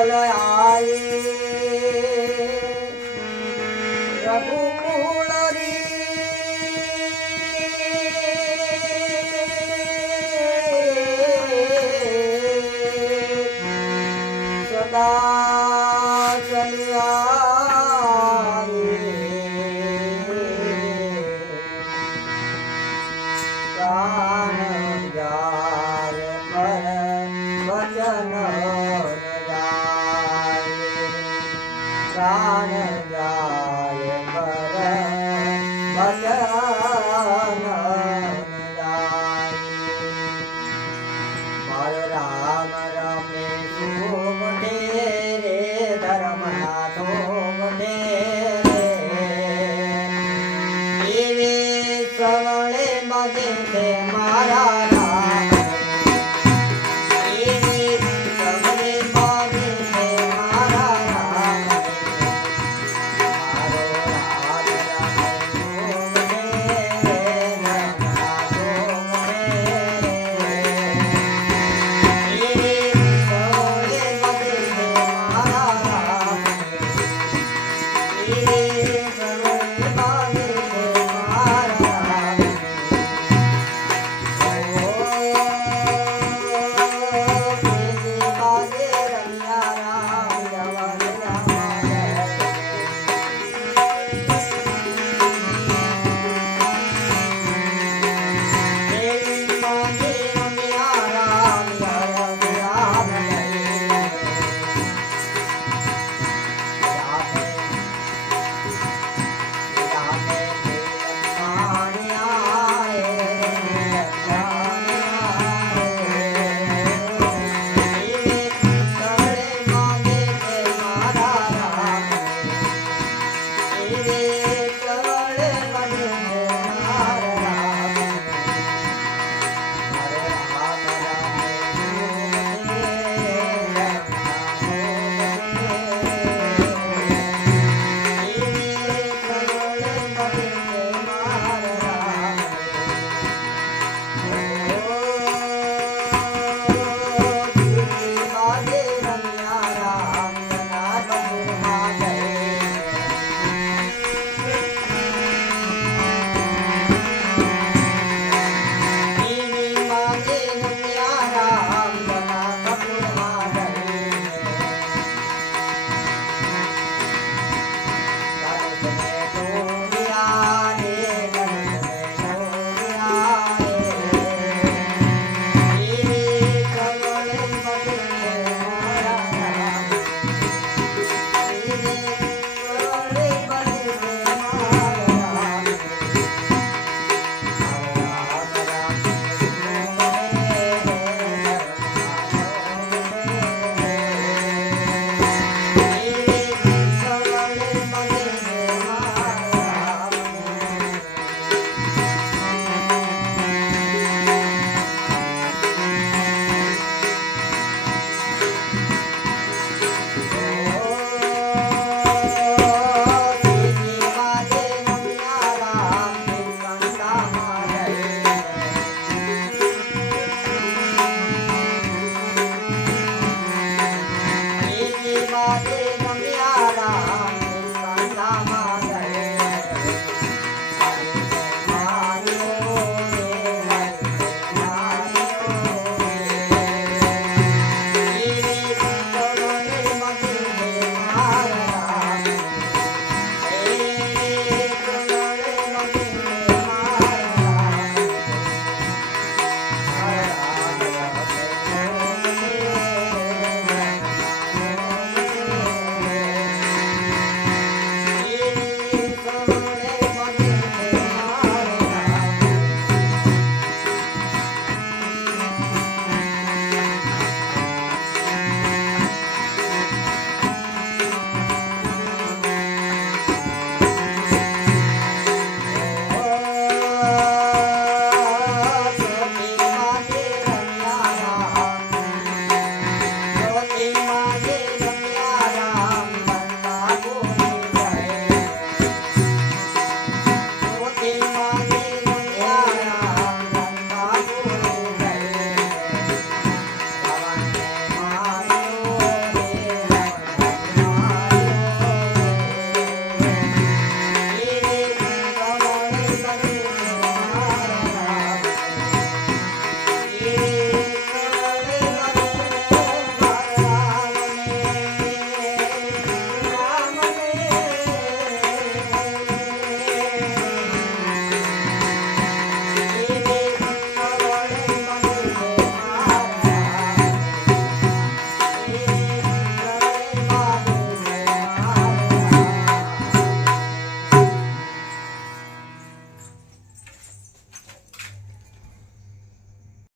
પવન આયે રઘુકુળ રી સદા ચલ્યા Jana. શરણે મજે મારા